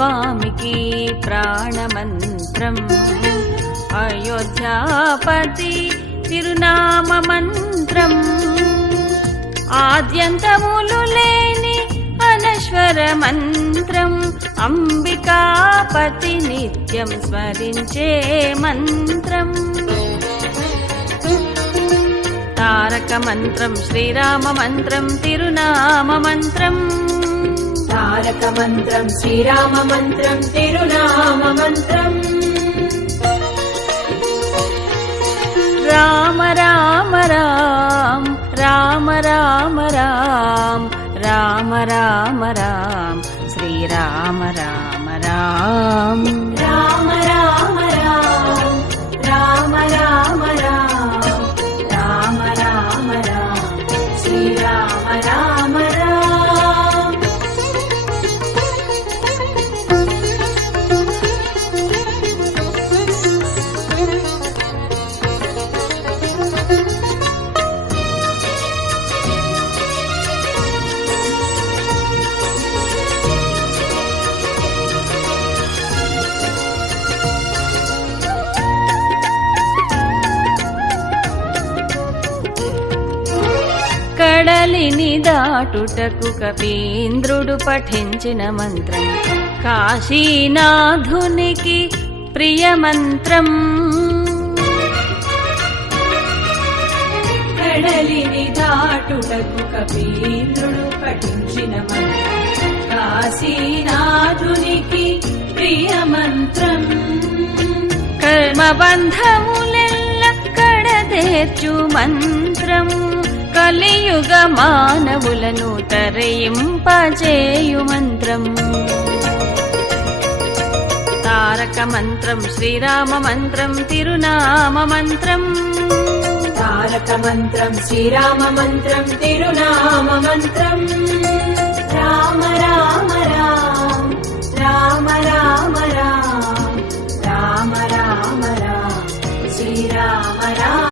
స్వామికి ప్రాణమంత్రం. అయోధ్యాపతి తిరునామ మంత్రం. ఆద్యంతములు లేని అనశ్వర మంత్రం. అంబికాపతి నిత్యం స్మరించే మంత్రం. తారక మంత్రం శ్రీరామ మంత్రం తిరునామ మంత్రం. తారక మంత్రం శ్రీరామ మంత్రం తిరునామ మంత్రం. రామ రామ రామ రామ రామ రామ రామ రామ రామ శ్రీరామ రామ రామ. రామ రామ రామ రామ రామ రామ రామ రామ రామ శ్రీరామ రామ రామ. కడలిని దాటుటకు కపీంద్రుడు పఠించిన మంత్రం. కాశీనాథునికి ప్రియ మంత్రం. కడలిని దాటుటకు కపీంద్రుడు పఠించిన మంత్రం. కాశీనాథునికి ప్రియ మంత్రం. కర్మబంధములెల్ల కడదేర్చు మంత్రం. కలియుగ మానవులను తరయింపజేయు మంత్రం. తారక మంత్రం శ్రీరామ మంత్రం తిరునామ మంత్రం. తారక మంత్రం శ్రీరామ మంత్రం తిరునామ మంత్రం. రామ రామ రామ రామ రామ రామ రామ రామ రామ శ్రీరామ రామ.